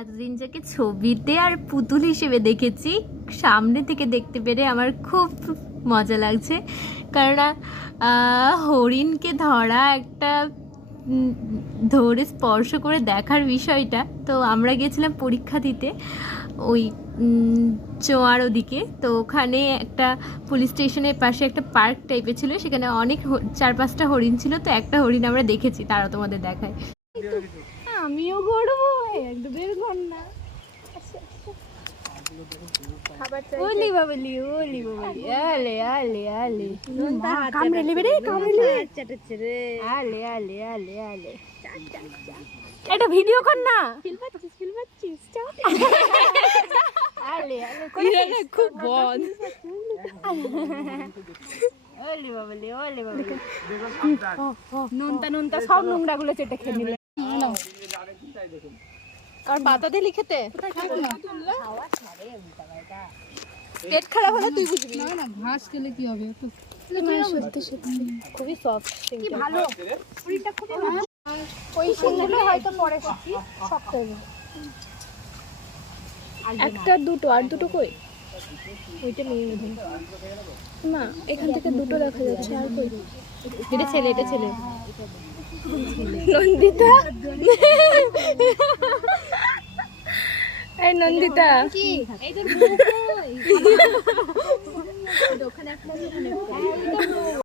এতদিন যাকে ছবিতে আর পুতুল হিসেবে দেখেছি, সামনে থেকে দেখতে পেরে আমার খুব মজা লাগছে। কারণ হরিণকে ধরা একটা ধরে স্পর্শ করে দেখার বিষয়টা, তো আমরা গেছিলাম পরীক্ষা দিতে ওই চোয়ার ওদিকে। তো ওখানে একটা পুলিশ স্টেশনের পাশে একটা পার্ক টাইপের ছিল, সেখানে অনেক 4-5টা হরিণ ছিল। তো একটা হরিণ আমরা দেখেছি, তারা তোমাদের দেখায়। আমিও করবো একটু বের কর না। ওলি বাবলি ওলি বাবলি আলে আলে আলে কামড়ে নেবে রে, কামড়ে নেবে রে, আলে আলে আলে আলে। এটা ভিডিও কর না, ফিল পাচ্ছিস আলে আলে করে খুব বদ। ওলি বাবলি ওলি বাবলি নুনটা সব নোংরা গুলো চেটে খেয়ে নিলে। আর পাতা দিয়ে লিখেতে পেট খারাপ হলে তুই বুঝবি না। ঘাস খেলে কি হবে? সত্যি সত্যি খুবই সফট, কি ভালো পুরিটা, খুবই ভালো। ওই সিনগুলো হয়তো পরে খাচ্ছি, শক্ত হয়ে যাবে। একটা দুটো আর দুটো কই? ওইটা নিয়ে নেব মা, এখান থেকে দুটো দেখা যাচ্ছে। আর কই? এটা ছেলে, এটা ছেলে। নন্দিতা, এই নন্দিতা কি এই তোর মুখ কই? ওখানে একটা